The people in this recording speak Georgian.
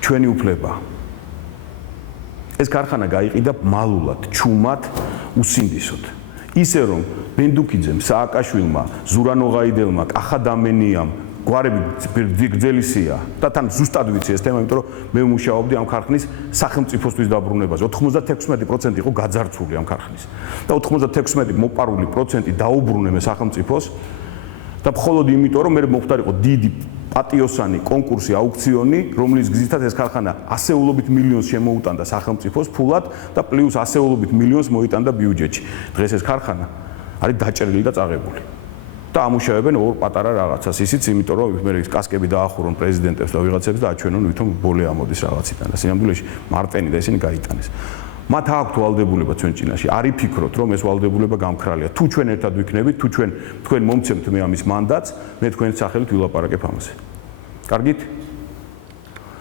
ჩვენი უფლება. ეს ქარხანა გაიყიდა მალულად, ჩუმად, უსინდისოდ. ისე რომ ბენდუკიძემ, სააკაშვილმა, ზურანოღაიდელმა, კახადამენიამ გვარები გრძელისია და თან ზუსტად ვიცი ეს თემა, იმიტომ რომ მე ვმუშაობდი ამ ქარხნის სახელმწიფოსთვის დაბრუნებაზე. 96% იყო გაძარცვული ამ ქარხნის. და 96% მოპარული პროცენტი დაუბრუნე მე სახელმწიფოს და მხოლოდ იმიტომ რომ მე მოხდარიყო დიდი პატიოსანი კონკურსი, აუქციონი, რომლის გზითაც ეს ქარხანა ასეულობით მილიონს შემოუტანდა სახელმწიფოს ფულად და პლუს ასეულობით მილიონს მოიტანდა ბიუჯეტში. დღეს ეს ქარხანა არის დაჭერილი და წაღებული. და ამუშავებენ ორ პატარა რაღაცას. ისიც იმიტომ რომ მე კასკები დაახურონ პრეზიდენტებს და ვიღაცებს და აჩვენონ ვითომ ბოლე ამოდის რაღაციდან. და სინამდვილეში მარტენი და ისინი გაიტანეს. მათ აქვთ ვალდებულება ჩვენ წინაშე. არ იფიქროთ რომ ეს ვალდებულება გამქრალია. თუ ჩვენ ერთად ვიქნებით, თუ თქვენ მომცემთ მე ამის მანდატს, მე თქვენი სახელით ვილაპარაკებ ამაზე. კარგით?